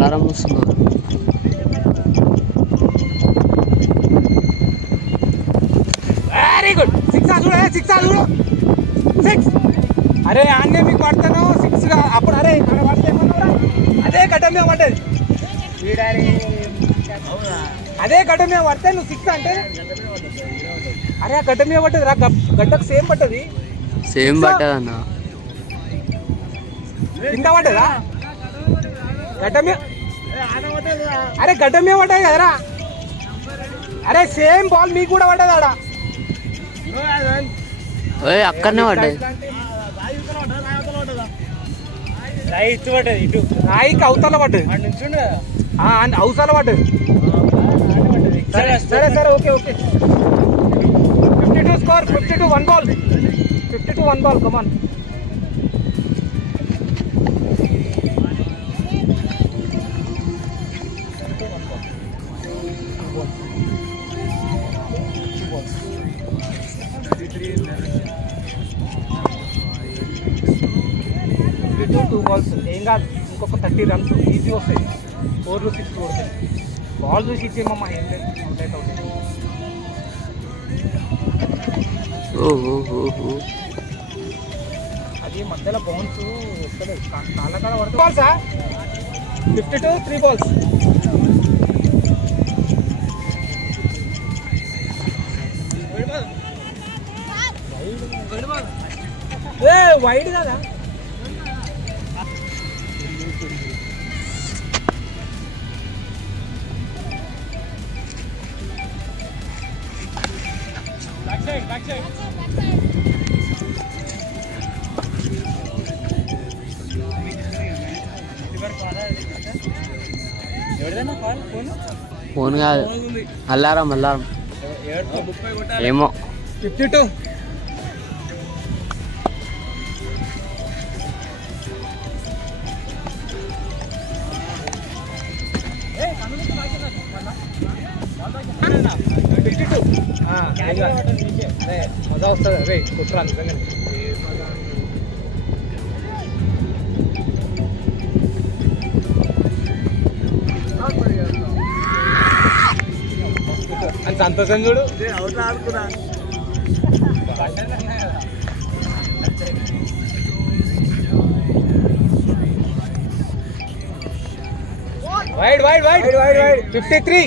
Alarm వస్తుంది. Very good. Six చూడ, six చూడు, సిక్స్. అరే ఆన్నే మీకు పడతాను సిక్స్ గా. అప్పుడు అరే ఇక్కడ పడితే ఏమన్నా అదే గడ్డ మీద పడ్డది. అదే గడ్డ మీద పడితే నువ్వు సిక్స్ అంటే అరే ఆ గడ్డ మీద పడ్డది రా. గడ్డకు సేమ్ పడ్డది. సేమ్ పడ్డది అన్న. కింద పడ్డదా గడ్డ మీద? అరే గడ్డ మీద పడ్డది కదరా. అరే సేమ్ బాల్ మీకు కూడా పడ్డది ఆడ. అక్కడనే పడ్డది. రాయికి అవతల పడ్డది, అవతల పడ్డది. సరే సరే okay okay. 52 score. 52 1 ball. 52 1 ball. Come on. Two balls ఏం కాదు, ఇంకొక 30 రన్స్ ఈజీ వస్తాయి. 4 6 కొడతాయి. బాల్ చూసి ఇచ్చేమమ్మా, ఏం లేదు. అవుట్ అయితే అవుట్. అది మధ్యలో బౌన్స్ వస్తలేదు, కాళ్ళ కాడ పడుతుంది. బాల్సా 52 3 బాల్స్. వైడ్ కదా. Back side. ఫోన్ కాదు, అల్లారం. ఏమో 52. మజా వస్తుంది. అదే కుట్రా నిజంగా. అని సంతోషం చూడు. వైడ్ 53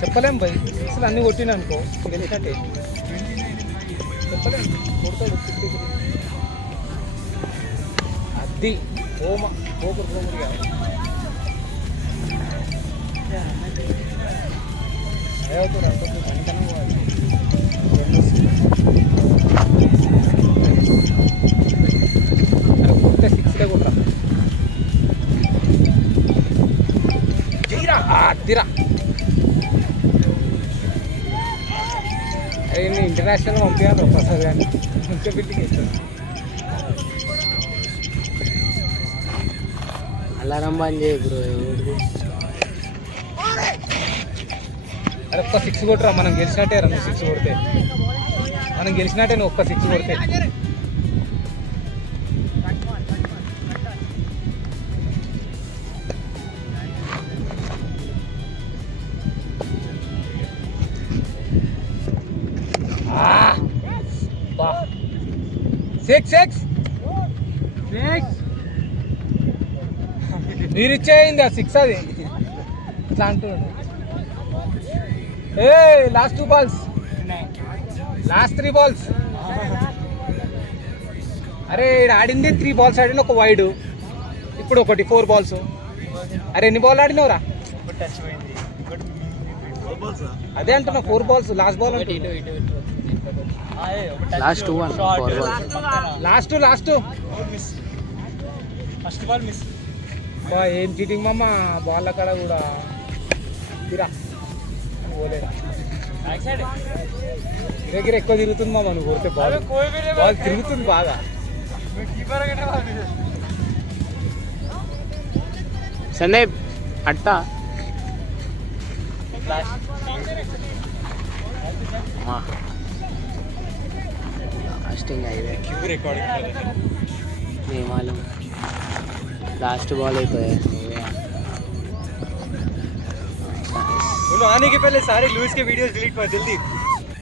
చెప్పలేం భయ్. అసలు అన్ని కొట్టినా అనుకో గెలిచినట్టే. చెప్పలేం, కొడతాడు 53. అది ఓమరిగా అవుతుంది. అందుకనే కొడితే 6 కొట్టరా. అదిరా. అరే నేను ఇంటర్నేషనల్ పంపించాను ఒకసారి, కానీ మంచి బిల్డింగ్ ఇస్తాను. అలారం బంద్ చేయ బ్రో. అరే ఒక్క 6 కొట్టరా. మనం గెలిచినట్టే రా. నువ్వు 6 కొడితే మనం గెలిచినట్టే. నువ్వు ఒక్క 6 కొడితే. సిక్స్ మీరు ఇచ్చేయింది ఆ 6. అది ఇట్లా అంటున్నాడు. Last 2 balls, last 3 balls. అరే ఆడింది 3 బాల్స్ ఆడిన, ఒక వైడ్. ఇప్పుడు ఒకటి 4 బాల్స్. అరే ఎన్ని బాల్ ఆడినవురా? అదే అంటున్నా, 4 balls. Last ball last first ball miss. ఏం చీటింగ్ మమ్మ. బాల్ అక్కడ కూడా తిరా పోలేదా. దగ్గర ఎక్కువ తిరుగుతుంది మామ. నువ్వు కొడితే బాల్ తిరుగుతుంది బాగా. సందీప్ అట్టా लास्टिंग आई है क्यों रिकॉर्डिंग कर रहे थे नहीं मालूम लास्ट बॉल ही तो है बोलो आने के पहले सारे लुइस के वीडियोस डिलीट कर जल्दी